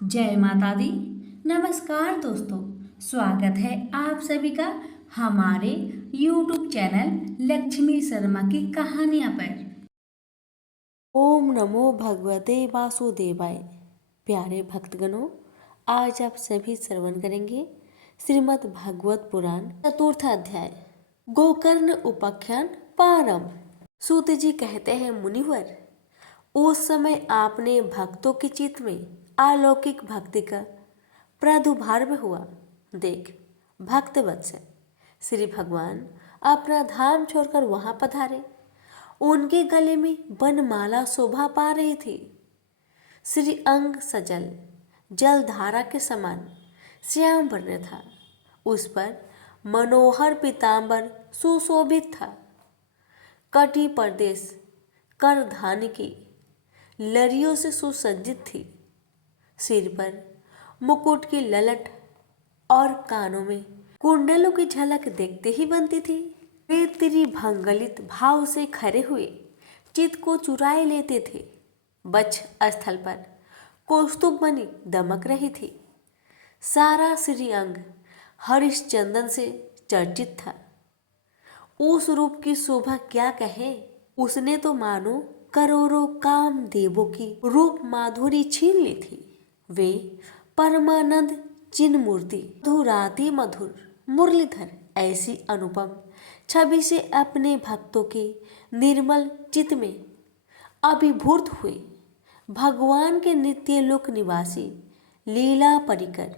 जय माता दी। नमस्कार दोस्तों, स्वागत है आप सभी का हमारे YouTube चैनल लक्ष्मी शर्मा की कहानियां पर। ओम नमो भगवते वासुदेवाय। प्यारे भक्तगणों, आज आप सभी श्रवण करेंगे श्रीमद् भागवत पुराण चतुर्थ अध्याय गोकर्ण उपाख्यान प्रारंभ। सूत जी कहते हैं, मुनिवर, उस समय आपने भक्तों के चित्त में अलौकिक भक्ति का प्रादुर्भाव हुआ। देख भक्त वत्स, श्री भगवान अपना धाम छोड़कर वहां पधारे। उनके गले में बनमाला शोभा पा रही थी। श्री अंग सजल जलधारा के समान श्याम वर्ण था। उस पर मनोहर पीतांबर सुशोभित था। कटी प्रदेश करधान की लड़ियों से सुसज्जित थी। सिर पर मुकुट की ललट और कानों में कुंडलों की झलक देखते ही बनती थी। वे त्रिभंगलित भाव से खड़े हुए चित्त को चुराए लेते थे। वक्ष स्थल पर कौस्तुभ मणि दमक रही थी। सारा श्री अंग हरिश्चंदन से चर्चित था। उस रूप की शोभा क्या कहे। उसने तो मानो करोड़ों काम देवों की रूप माधुरी छीन ली थी। वे परमानंद चिन्ह मूर्ति मधुराति मधुर मुरलीधर ऐसी अनुपम छवि से अपने भक्तों के निर्मल चित्त में अभिभूत हुए। भगवान के नित्य लोक निवासी लीला परिकर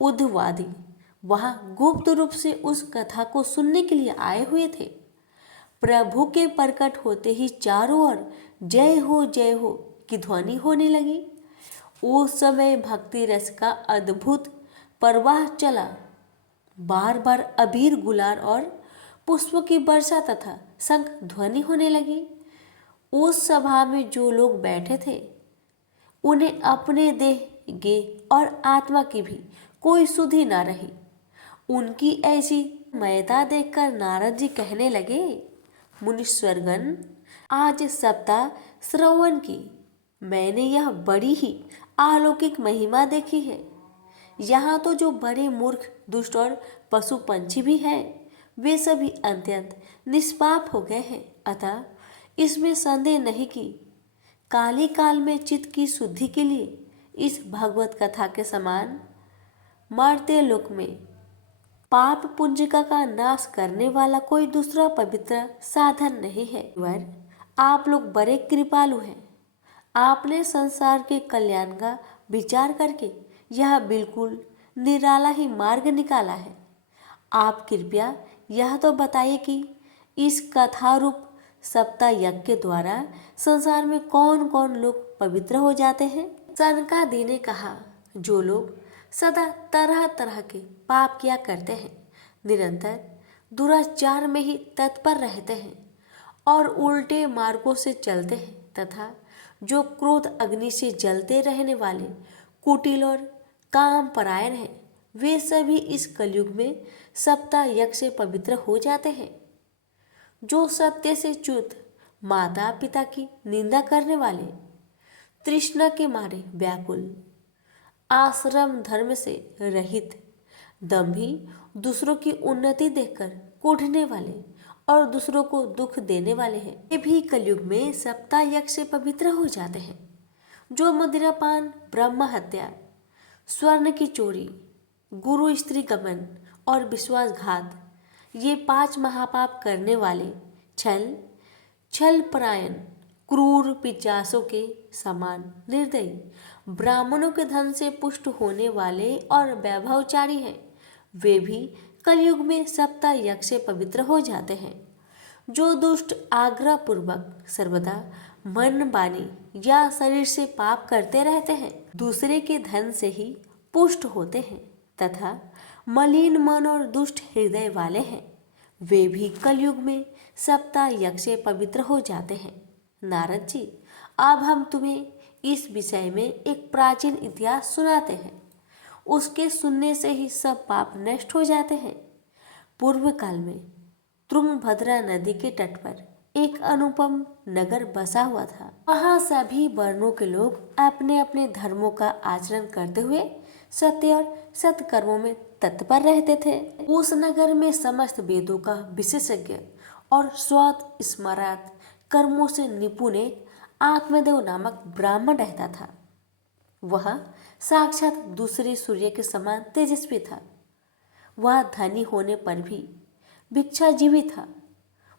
उद्धवादी वहां गुप्त रूप से उस कथा को सुनने के लिए आए हुए थे। प्रभु के प्रकट होते ही चारों ओर जय हो की ध्वनि होने लगी। उस समय भक्ति रस का अद्भुत प्रवाह चला। बार बार अबीर गुलाल और पुष्पों की वर्षा तथा शंख ध्वनि होने लगी। उस सभा में जो लोग बैठे थे उन्हें अपने देह गे और आत्मा की भी कोई सुधि न रही। उनकी ऐसी मयता देखकर नारद जी कहने लगे, मुनीश्वरगण, आज सप्ताह श्रवण की मैंने यह बड़ी ही अलौकिक महिमा देखी है। यहाँ तो जो बड़े मूर्ख दुष्ट और पशु पंछी भी हैं, वे सभी अत्यंत निष्पाप हो गए हैं। अतः इसमें संदेह नहीं कि काली काल में चित्त की शुद्धि के लिए इस भगवत कथा के समान मर्त्य लोक में पाप पुंजिका का नाश करने वाला कोई दूसरा पवित्र साधन नहीं है। वर आप लोग बड़े कृपालु हैं। आपने संसार के कल्याण का विचार करके यह बिल्कुल निराला ही मार्ग निकाला है। आप कृपया यह तो बताइए कि इस कथा रूप सप्ताह यज्ञ के द्वारा संसार में कौन कौन लोग पवित्र हो जाते हैं। सनकादि ने कहा, जो लोग सदा तरह तरह के पाप किया करते हैं, निरंतर दुराचार में ही तत्पर रहते हैं और उल्टे मार्गों से चलते हैं, तथा जो क्रोध अग्नि से जलते रहने वाले कुटिल और काम परायण हैं, वे सभी इस कलयुग में सप्ताह यज्ञ से पवित्र हो जाते हैं। जो सत्य से च्युत, माता पिता की निंदा करने वाले, तृष्णा के मारे व्याकुल, आश्रम धर्म से रहित, दंभी, दूसरों की उन्नति देखकर कूढ़ने वाले और दूसरों को दुख देने वाले हैं, ये भी कलयुग में सप्ताह यज्ञ से पवित्र हो जाते हैं। जो मदिरापान, ब्रह्म हत्या, स्वर्ण की चोरी, गुरु स्त्री गमन और विश्वासघात, ये 5 महापाप करने वाले, छल परायण, क्रूर पिचासों के समान निर्दयी, ब्राह्मणों के धन से पुष्ट होने वाले और वैभवचारी हैं, वे भी कलयुग में सप्ताह यज्ञ से पवित्र हो जाते हैं। जो दुष्ट आग्रह पूर्वक सर्वदा मन, वाणी या शरीर से पाप करते रहते हैं, दूसरे के धन से ही पुष्ट होते हैं तथा मलिन मन और दुष्ट हृदय वाले हैं, वे भी कलयुग में सप्ताह यज्ञ से पवित्र हो जाते हैं। नारद जी, अब हम तुम्हें इस विषय में एक प्राचीन इतिहास सुनाते हैं। उसके सुनने से ही सब पाप नष्ट हो जाते हैं। पूर्व काल में तुंगभद्रा नदी के तट पर एक अनुपम नगर बसा हुआ था। वहाँ सभी वर्णों के लोग अपने अपने धर्मों का आचरण करते हुए सत्य और सत्कर्मों में तत्पर रहते थे। उस नगर में समस्त वेदों का विशेषज्ञ और स्वात स्मारक कर्मों से निपुण एक आत्मदेव नामक ब्राह्मण रहता था। वह साक्षात दूसरे सूर्य के समान तेजस्वी था। वह धनी होने पर भी भिक्षाजीवी था।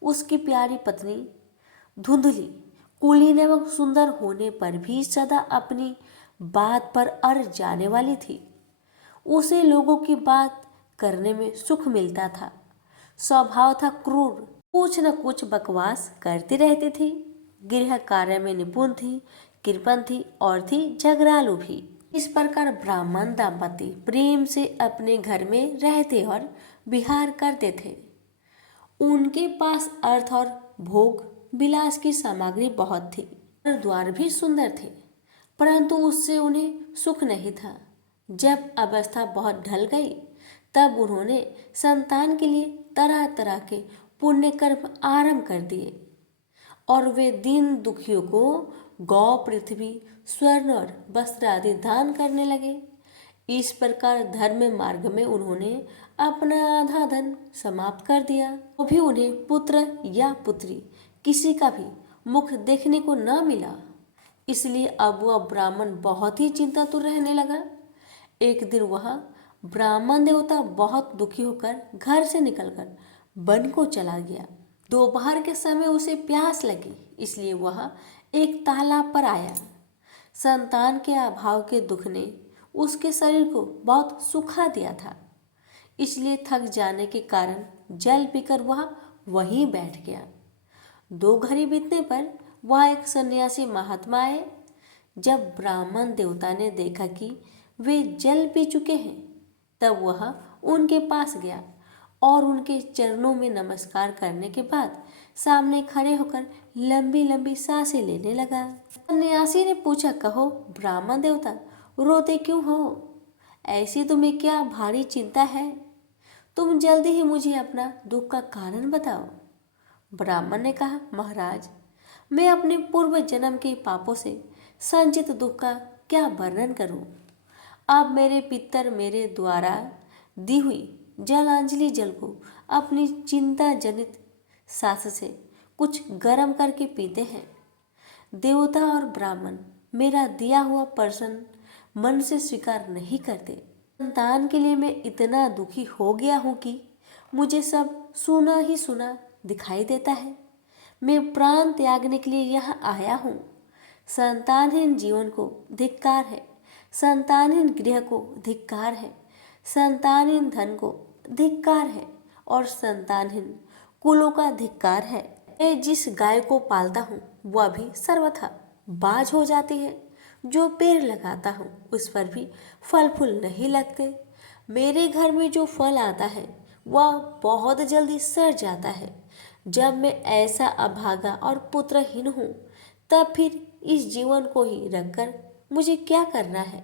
उसकी प्यारी पत्नी धुंधली कुलीन एवं सुंदर होने पर भी सदा अपनी बात पर अड़ जाने वाली थी। उसे लोगों की बात करने में सुख मिलता था। स्वभाव था क्रूर, कुछ न कुछ बकवास करती रहती थी। गृह कार्य में निपुण थी, कृपण थी और थी झगड़ालू भी। इस प्रकार ब्राह्मण दंपति प्रेम से अपने घर में रहते और विहार करते थे। उनके पास अर्थ और भोग विलास की सामग्री बहुत थी। घर द्वार भी सुंदर थे, परंतु उससे उन्हें सुख नहीं था। जब अवस्था बहुत ढल गई तब उन्होंने संतान के लिए तरह तरह के पुण्य कर्म आरंभ कर दिए और वे दीन दुखियों को गौ, पृथ्वी, स्वर्ण और वस्त्र आदि दान करने लगे। इस प्रकार धर्म मार्ग में उन्होंने अपना आधा धन समाप्त कर दिया। तो भी उन्हें पुत्र या पुत्री किसी का भी मुख देखने को न मिला। इसलिए अब वह ब्राह्मण बहुत ही चिंतातुर रहने लगा। एक दिन वह ब्राह्मण देवता बहुत दुखी होकर घर से निकलकर वन को चला गया। दोपहर के समय उसे प्यास लगी, इसलिए वह एक तालाब पर आया। संतान के अभाव के दुख ने उसके शरीर को बहुत सुखा दिया था, इसलिए थक जाने के कारण जल पीकर वह वहीं बैठ गया। 2 घड़ी बीतने पर वह एक सन्यासी महात्मा आए। जब ब्राह्मण देवता ने देखा कि वे जल पी चुके हैं, तब वह उनके पास गया और उनके चरणों में नमस्कार करने के बाद सामने खड़े होकर लंबी लंबी सांसें लेने लगा। सन्यासी ने पूछा, कहो ब्राह्मण देवता, रोते क्यों हो? ऐसी तुम्हें क्या भारी चिंता है? तुम जल्दी ही मुझे अपना दुख का कारण बताओ। ब्राह्मण ने कहा, महाराज, मैं अपने पूर्व जन्म के पापों से संचित दुख का क्या वर्णन करूं? अब मेरे पितर मेरे द्वारा दी हुई जलांजलि जल को अपनी चिंता जनित सांस से कुछ गर्म करके पीते हैं। देवता और ब्राह्मण मेरा दिया हुआ प्रश्न मन से स्वीकार नहीं करते। संतान के लिए मैं इतना दुखी हो गया हूँ कि मुझे सब सुना ही सुना दिखाई देता है। मैं प्राण त्यागने के लिए यहाँ आया हूँ। संतानहीन जीवन को धिक्कार है, संतानहीन गृह को धिक्कार है, संतानहीन धन को धिक्कार है और संतानहीन कुलों का धिक्कार है। मैं जिस गाय को पालता हूँ वह भी सर्वथा बाज हो जाती है। जो पेड़ लगाता हूँ उस पर भी फल फूल नहीं लगते। मेरे घर में जो फल आता है वह बहुत जल्दी सड़ जाता है। जब मैं ऐसा अभागा और पुत्रहीन हूँ, तब फिर इस जीवन को ही रखकर मुझे क्या करना है?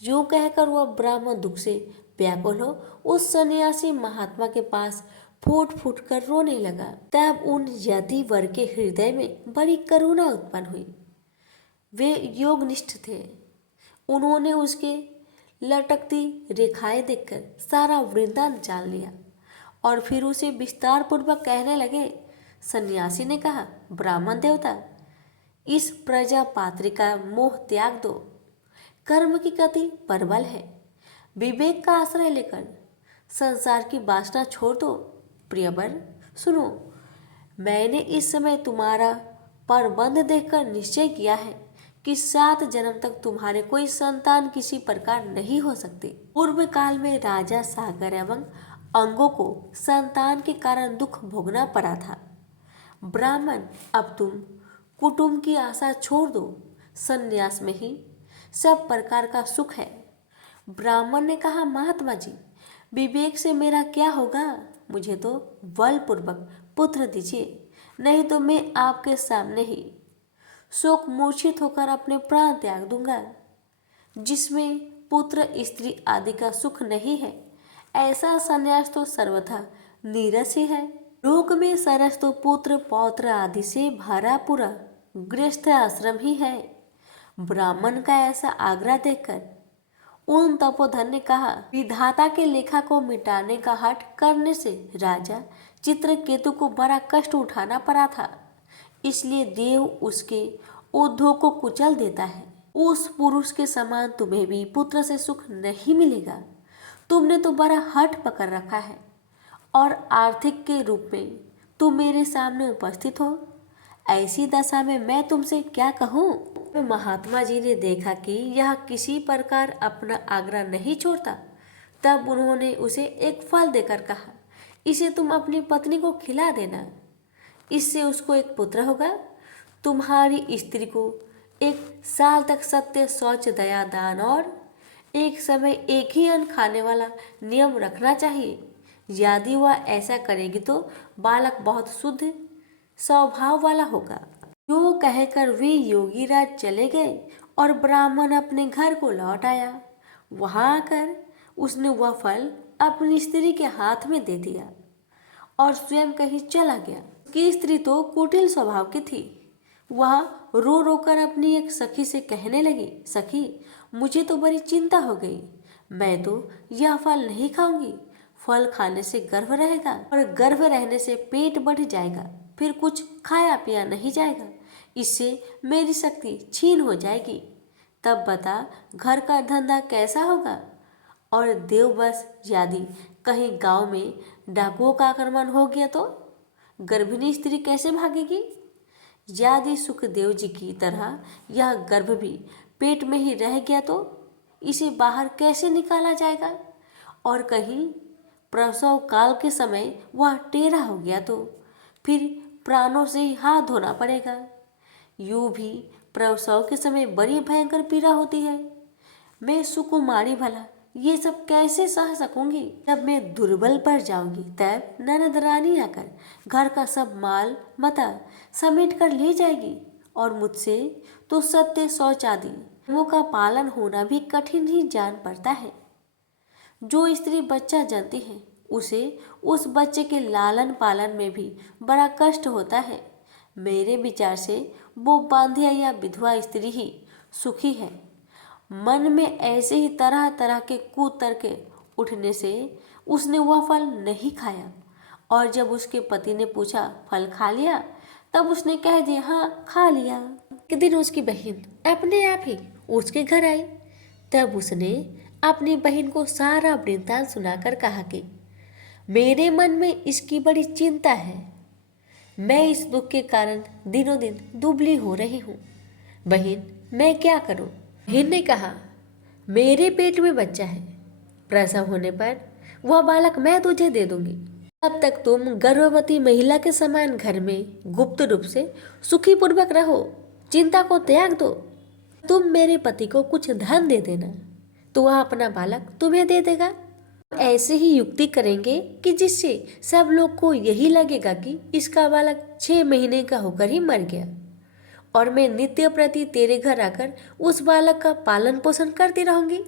यूं कहकर वह ब्राह्मण दुख से व्याकुल हो उस सन्यासी महात्मा के पास फूट फूट कर रोने लगा। तब उन यति वर के हृदय में बड़ी करुणा उत्पन्न हुई। वे योगनिष्ठ थे। उन्होंने उसके लटकती रेखाएं देखकर सारा वृंदावन जान लिया और फिर उसे विस्तार पूर्वक कहने लगे। सन्यासी ने कहा, ब्राह्मण देवता, इस प्रजा पात्री का मोह त्याग दो। कर्म की गति प्रबल है। विवेक का आश्रय लेकर संसार की वासना छोड़ दो। प्रियवर, सुनो, मैंने इस समय तुम्हारा प्रबंध देखकर निश्चय किया है कि 7 जन्म तक तुम्हारे कोई संतान किसी प्रकार नहीं हो सकती। पूर्व काल में राजा सागर एवं अंगों को संतान के कारण दुख भोगना पड़ा था। ब्राह्मण, अब तुम कुटुंब की आशा छोड़ दो। संन्यास में ही सब प्रकार का सुख है। ब्राह्मण ने कहा, महात्मा जी, विवेक से मेरा क्या होगा? मुझे तो बलपूर्वक पुत्र दीजिए, नहीं तो मैं आपके सामने ही शोक मूर्छित होकर अपने प्राण त्याग दूंगा। जिसमें पुत्र स्त्री आदि का सुख नहीं है, ऐसा संन्यास तो सर्वथा नीरस ही है। लोक में सरस तो पुत्र पौत्र आदि से भरा पूरा गृहस्थ आश्रम ही है। ब्राह्मण का ऐसा आग्रह देखकर उन तपोधन ने कहा, विधाता के लेखा को मिटाने का हठ करने से राजा चित्रकेतु को बड़ा कष्ट उठाना पड़ा था, इसलिए देव उसके उद्योग को कुचल देता है। उस पुरुष के समान तुम्हें भी पुत्र से सुख नहीं मिलेगा। तुमने तो बड़ा हठ पकड़ रखा है और आर्थिक के रूप में तुम मेरे सामने उपस्थित हो। ऐसी दशा में मैं तुमसे क्या कहूँ। महात्मा जी ने देखा कि यह किसी प्रकार अपना आग्रह नहीं छोड़ता, तब उन्होंने उसे एक फल देकर कहा, इसे तुम अपनी पत्नी को खिला देना, इससे उसको एक पुत्र होगा। तुम्हारी स्त्री को 1 साल तक सत्य शौच दया दान और एक समय एक ही अन्न खाने वाला नियम रखना चाहिए। यदि वह ऐसा करेगी तो बालक बहुत शुद्ध स्वभाव वाला होगा। जो कहकर वे योगीराज चले गए और ब्राह्मण अपने घर को लौट आया। वहां आकर उसने वह फल अपनी स्त्री के हाथ में दे दिया और स्वयं कहीं चला गया। कि स्त्री तो कुटिल स्वभाव की थी। वह रो रो कर अपनी एक सखी से कहने लगी, सखी मुझे तो बड़ी चिंता हो गई, मैं तो यह फल नहीं खाऊंगी। फल खाने से गर्भ रहेगा और गर्भ रहने से पेट बढ़ जाएगा, फिर कुछ खाया पिया नहीं जाएगा, इससे मेरी शक्ति छीन हो जाएगी। तब बता घर का धंधा कैसा होगा। और देव बस यदि कहीं गांव में डाकुओं का आक्रमण हो गया तो गर्भिणी स्त्री कैसे भागेगी। यदि सुखदेव जी की तरह यह गर्भ भी पेट में ही रह गया तो इसे बाहर कैसे निकाला जाएगा। और कहीं प्रसव काल के समय वह टेढ़ा हो गया तो फिर प्राणों से ही हाथ धोना पड़ेगा। यूं भी प्रसव के समय बड़ी भयंकर पीड़ा होती है। मैं सुकुमारी भला ये सब कैसे सह सकूंगी। जब मैं दुर्बल पड़ जाऊंगी तब ननद रानी आकर घर का सब माल मता समेट कर ले जाएगी और मुझसे तो सत्य शौच आदि नियमों का पालन होना भी कठिन ही जान पड़ता है। जो स्त्री बच्चा जनती है उसे उस बच्चे के लालन पालन में भी बड़ा कष्ट होता है। मेरे विचार से वो बांधिया या विधवा स्त्री ही सुखी है। मन में ऐसे ही तरह तरह के कुतर्क उठने से उसने वह फल नहीं खाया और जब उसके पति ने पूछा फल खा लिया, तब उसने कह दिया हाँ खा लिया। एक दिन उसकी बहन अपने आप ही उसके घर आई। तब उसने अपनी बहन को सारा वृत्तांत सुनाकर कहा कि मेरे मन में इसकी बड़ी चिंता है। मैं इस दुख के कारण दिनों दिन दुबली हो रही हूँ। बहन मैं क्या करूँ। बहन ने कहा मेरे पेट में बच्चा है, प्रसव होने पर वह बालक मैं तुझे दे दूंगी। तब तक तुम गर्भवती महिला के समान घर में गुप्त रूप से सुखी पूर्वक रहो, चिंता को त्याग दो। तुम मेरे पति को कुछ धन दे देना तो वह अपना बालक तुम्हें दे देगा। ऐसे ही युक्ति करेंगे कि जिससे सब लोग को यही लगेगा कि इसका बालक 6 महीने का होकर ही मर गया और मैं नित्य प्रति तेरे घर आकर उस बालक का पालन पोषण करती रहूंगी।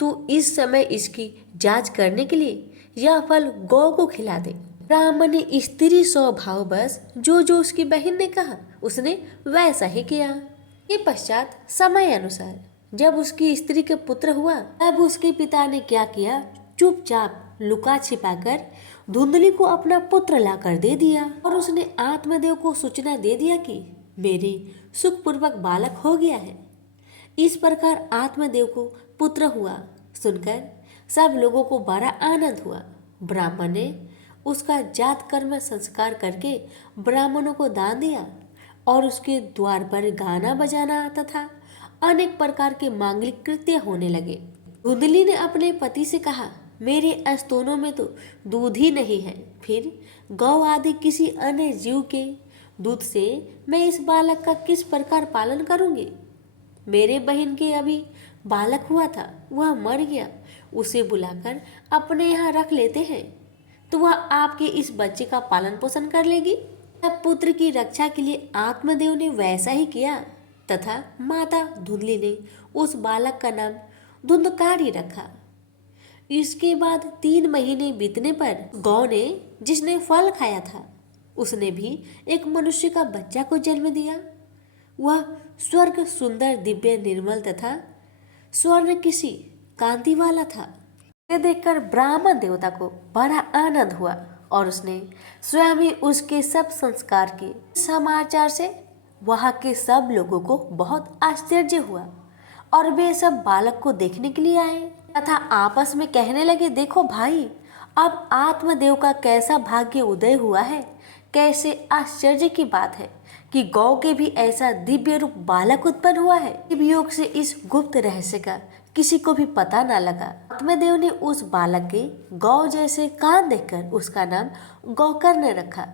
तू इस समय इसकी जांच करने के लिए यह फल गौ को खिला दे। ब्राह्मण ने स्त्री स्वभाव बस जो जो उसकी बहन ने कहा उसने वैसा ही किया। के पश्चात समय अनुसार जब उसकी स्त्री के पुत्र हुआ तब उसके पिता ने क्या किया, चुपचाप लुका छिपाकर धुंधली को अपना पुत्र लाकर दे दिया और उसने आत्मदेव को सूचना दे दिया कि मेरे सुखपूर्वक बालक हो गया है। इस प्रकार आत्मदेव को पुत्र हुआ सुनकर सब लोगों को बड़ा आनंद हुआ। ब्राह्मण ने उसका जात कर्म संस्कार करके ब्राह्मणों को दान दिया और उसके द्वार पर गाना बजाना तथा अनेक प्रकार के मांगलिक कृत्य होने लगे। धुंधली ने अपने पति से कहा मेरे स्तनों में तो दूध ही नहीं है, फिर गौ आदि किसी अन्य जीव के दूध से मैं इस बालक का किस प्रकार पालन करूंगी। मेरे बहन के अभी बालक हुआ था, वह मर गया, उसे बुलाकर अपने यहाँ रख लेते हैं तो वह आपके इस बच्चे का पालन पोषण कर लेगी। तब पुत्र की रक्षा के लिए आत्मदेव ने वैसा ही किया तथा माता धुंधली ने उस बालक का नाम धुंधकारी रखा। इसके बाद 3 महीने बीतने पर गौ ने जिसने फल खाया था, उसने भी एक मनुष्य का बच्चा को जन्म दिया। वह स्वर्ग सुंदर, दिव्य, निर्मल तथा स्वर्ण किसी कांति वाला था। ये देखकर ब्राह्मण देवता को बड़ा आनंद हुआ और उसने स्वयं ही उसके सब संस्कार किए। समाचार से वहां के सब लोगों को बहुत आश्चर्य हुआ और वे सब बालक को देखने के लिए आए तथा आपस में कहने लगे, देखो भाई, अब आत्मदेव का कैसा भाग्य उदय हुआ है। कैसे आश्चर्य की बात है कि गौ के भी ऐसा दिव्य रूप बालक उत्पन्न हुआ है। वियोग से इस गुप्त रहस्य का किसी को भी पता न लगा। आत्मदेव ने उस बालक के गौ जैसे कान देखकर उसका नाम गौकर्ण रखा।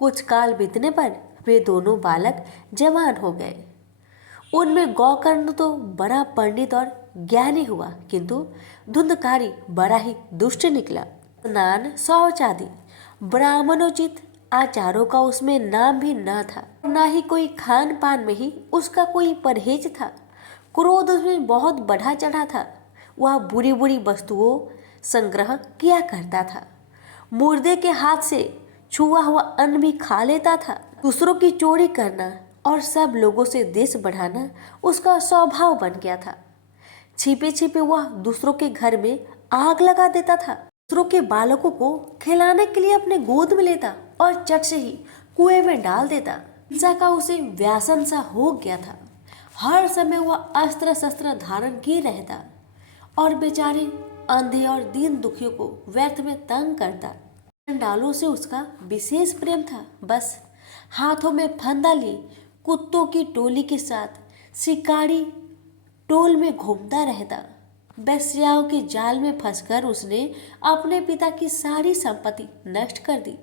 कुछ काल बीतने पर वे दोनों बालक जवान हो गए। उनमें गौकर्ण तो बड़ा पंडित और ज्ञानी हुआ, किंतु धुंधकारी बड़ा ही दुष्ट निकला। स्नान, शौच आदि ब्राह्मणोचित आचारों का उसमें नाम भी न था, न ही कोई खान पान में ही उसका कोई परहेज था। क्रोध उसमें बहुत बढ़ा चढ़ा था। वह बुरी बुरी वस्तुओं संग्रह किया करता था। मुर्दे के हाथ से छुआ हुआ अन्न भी खा लेता था। दूसरों की चोरी करना और सब लोगों से देश बढ़ाना उसका स्वभाव बन गया था। छिपे छिपे वह दूसरों के घर में आग लगा देता था। दूसरों के बालकों को खिलाने के लिए अपने गोद में लेता और चट से ही कुएं में डाल देता। हिंसा का उसे व्यासन सा हो गया था। हर समय वह अस्त्र शस्त्र धारण किए रहता और बेचारे अंधे और दीन दुखियों को व्यर्थ में तंग करता। चंडालों से उसका विशेष प्रेम था। बस हाथों में फंदा लिए कुत्तों की टोली के साथ शिकारी टोल में घूमता रहता। वेश्याओं के जाल में फंसकर उसने अपने पिता की सारी संपत्ति नष्ट कर दी।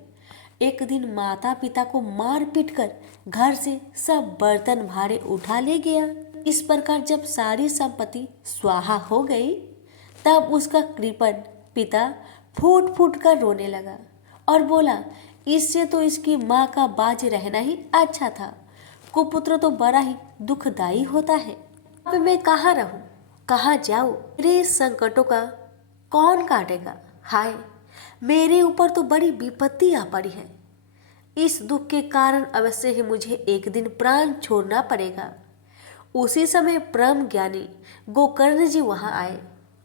एक दिन माता पिता को मार पीट कर घर से सब बर्तन भारे उठा ले गया। इस प्रकार जब सारी संपत्ति स्वाहा हो गई, तब उसका कृपण पिता फूट फूट कर रोने लगा और बोला, इससे तो इसकी माँ का बाज रहना ही अच्छा था। कुपुत्र तो बड़ा ही दुखदाई होता है। अब मैं कहाँ रहूं, कहाँ जाऊं? मेरे संकटों का कौन काटेगा? हाय, मेरे ऊपर तो बड़ी विपत्ति आ पड़ी है। इस दुख के कारण अवश्य ही मुझे एक दिन प्राण छोड़ना पड़ेगा। उसी समय परम ज्ञानी गोकर्ण जी वहां आए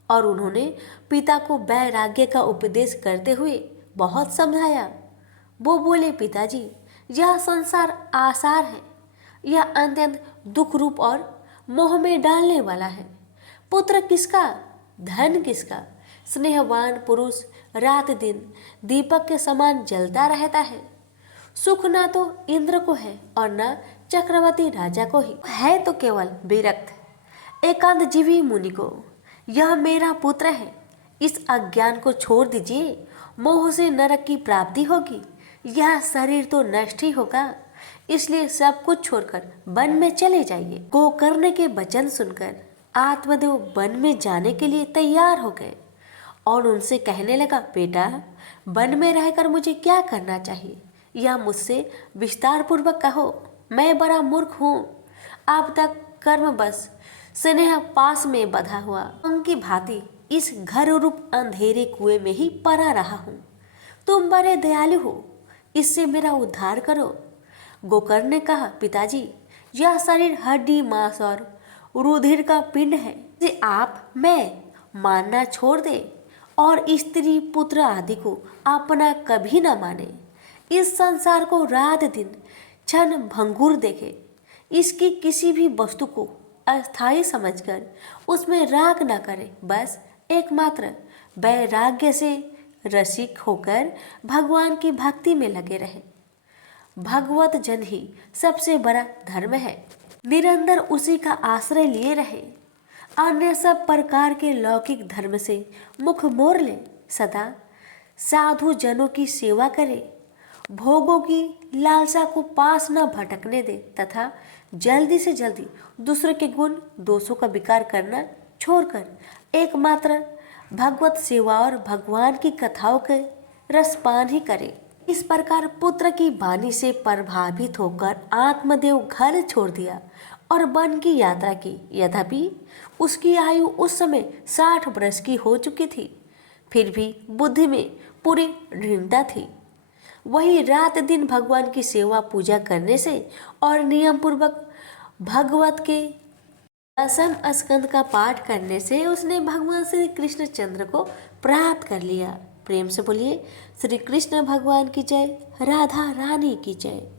और उन्होंने पिता को वैराग्य का उपदेश करते हुए बहुत समझाया। वो बोले, पिताजी, यह संसार आसार है। यह अत्यंत दुख रूप और मोह में डालने वाला है। पुत्र किसका, धन किसका? स्नेहवान पुरुष रात दिन दीपक के समान जलता रहता है। सुख ना तो इंद्र को है और न चक्रवर्ती राजा को ही है, तो केवल विरक्त एकांत जीवी मुनि को। यह मेरा पुत्र है, इस अज्ञान को छोड़ दीजिए। मोह से नरक की प्राप्ति होगी। यह शरीर तो नष्ट ही होगा, इसलिए सब कुछ छोड़कर वन में चले जाइए। गोकर्ण के वचन सुनकर आत्मदेव वन में जाने के लिए तैयार हो गए और उनसे कहने लगा, बेटा, वन में रहकर मुझे क्या करना चाहिए, यह मुझसे विस्तार पूर्वक कहो। मैं बड़ा मूर्ख हूँ। अब तक कर्म बस स्नेह पास में बंधा हुआ अंग की भांति इस घर रूप अंधेरे कुएं में ही पड़ा रहा हूँ। तुम बड़े दयालु हो, इससे मेरा उद्धार करो। गोकर्ण ने कहा, पिताजी, यह शरीर हड्डी, मांस और रुधिर का पिंड है। इसे आप मैं मानना छोड़ दे और स्त्री पुत्र आदि को अपना कभी न माने। इस संसार को रात दिन क्षण भंगुर देखे। इसकी किसी भी वस्तु को अस्थायी समझकर उसमें राग न करे। बस एकमात्र वैराग्य से रसिक होकर भगवान की भक्ति में लगे रहे। भगवत जन ही सबसे बड़ा धर्म है। निरंतर उसी का आश्रय लिए रहे। अन्य सब प्रकार के लौकिक धर्म से मुख मोड़ ले। सदा साधु जनों की सेवा करे। भोगों की लालसा को पास न भटकने दे तथा जल्दी से जल्दी दूसरे के गुण दोषों का विकार करना छोड़कर एकमात्र भगवत सेवा और भगवान की कथाओं के रसपान ही करे। इस प्रकार पुत्र की वाणी से प्रभावित होकर आत्मदेव घर छोड़ दिया और वन की यात्रा की। यद्यपि उसकी आयु उस समय 60 वर्ष की हो चुकी थी, फिर भी बुद्धि में पूरी दृढ़ता थी। वही रात दिन भगवान की सेवा पूजा करने से और नियम पूर्वक भगवत के दसम स्कंद का पाठ करने से उसने भगवान श्री कृष्ण चंद्र को प्राप्त कर लिया। प्रेम से बोलिए श्री कृष्ण भगवान की जय, राधा रानी की जय।